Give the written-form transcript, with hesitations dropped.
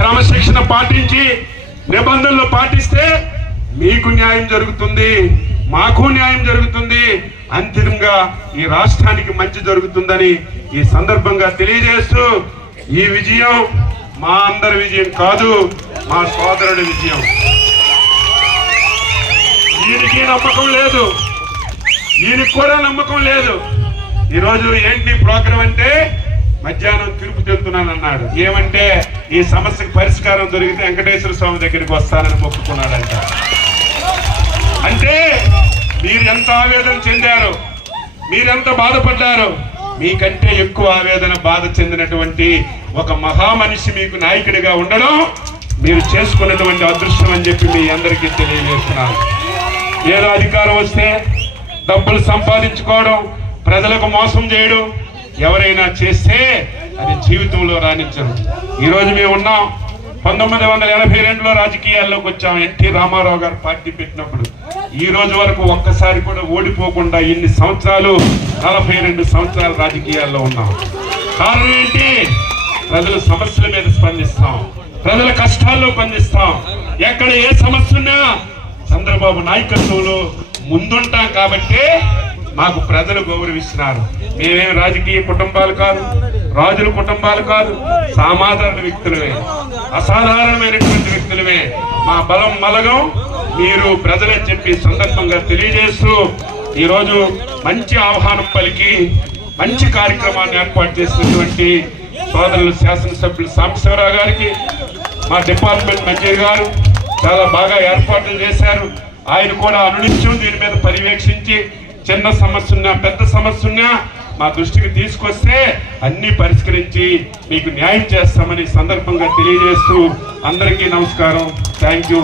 క్రమశిక్షణ పాటించి నిబంధనలు పాటిస్తే మీకు న్యాయం జరుగుతుంది, మాకు న్యాయం జరుగుతుంది, అంతిమంగా ఈ రాష్ట్రానికి మంచి జరుగుతుందని ఈ సందర్భంగా తెలియజేస్తూ, ఈ విజయం మా అందరి విజయం కాదు, మా సోదరుడి విజయం. ఈయనకి నమ్మకం లేదు, ఈయనకి కూడా నమ్మకం లేదు. ఈరోజు ఏంటి ప్రోగ్రాం అంటే మధ్యాహ్నం తిరుపతి వెళ్తున్నానన్నాడు. ఏమంటే ఈ సమస్యకు పరిష్కారం దొరికితే వెంకటేశ్వర స్వామి దగ్గరికి వస్తానని మొక్కుకున్నాడంట. అంటే మీరు ఎంత ఆవేదన చెందారు, మీరెంత బాధపడ్డారు, మీకంటే ఎక్కువ ఆవేదన బాధ చెందినటువంటి ఒక మహామనిషి మీకు నాయకుడిగా ఉండడం మీరు చేసుకున్నటువంటి అదృష్టం అని చెప్పి మీ అందరికీ తెలియజేస్తున్నాను. ఏదో అధికారం వస్తే డబ్బులు సంపాదించుకోవడం, ప్రజలకు మోసం చేయడం ఎవరైనా చేస్తే అది జీవితంలో రాణించరు. ఈరోజు మేము ఉన్నాం, 1982లో రాజకీయాల్లోకి వచ్చాం. ఎన్టీ రామారావు గారు పార్టీ పెట్టినప్పుడు ఈ రోజు వరకు ఒక్కసారి కూడా ఓడిపోకుండా ఇన్ని సంవత్సరాలు 42 సంవత్సరాలు రాజకీయాల్లో ఉన్నాం. కారణం ఏంటి? ప్రజల సమస్యల మీద స్పందిస్తాం, ప్రజల కష్టాల్లో స్పందిస్తాం. ఎక్కడ ఏ సమస్య ఉన్నా చంద్రబాబు నాయకత్వంలో ముందుంటాం కాబట్టి మాకు ప్రజలు గౌరవిస్తున్నారు. మేమేం రాజకీయ కుటుంబాలు కాదు, రాజుల కుటుంబాలు కాదు, సామాన్య వ్యక్తులమే, అసాధారణమైనటువంటి వ్యక్తులమే. మా బలం మలగం మీరు ప్రజలే చెప్పి సందర్భంగా తెలియజేస్తూ, ఈరోజు మంచి ఆహ్వానం పలికి మంచి కార్యక్రమాన్ని ఏర్పాటు చేసినటువంటి సోదరులు శాసనసభ్యులు సాంబశివరావు గారికి, మా డిపార్ట్మెంట్ మంత్రి గారు చాలా బాగా ఏర్పాట్లు చేశారు. ఆయన కూడా అనునిత్యం దీని మీద పర్యవేక్షించి చిన్న సమస్య ఉన్నా పెద్ద సమస్య ఉన్నా మా దృష్టికి తీసుకొస్తే అన్ని పరిష్కరించి మీకు న్యాయం చేస్తామని సందర్భంగా తెలియజేస్తూ అందరికీ నమస్కారం. Thank you.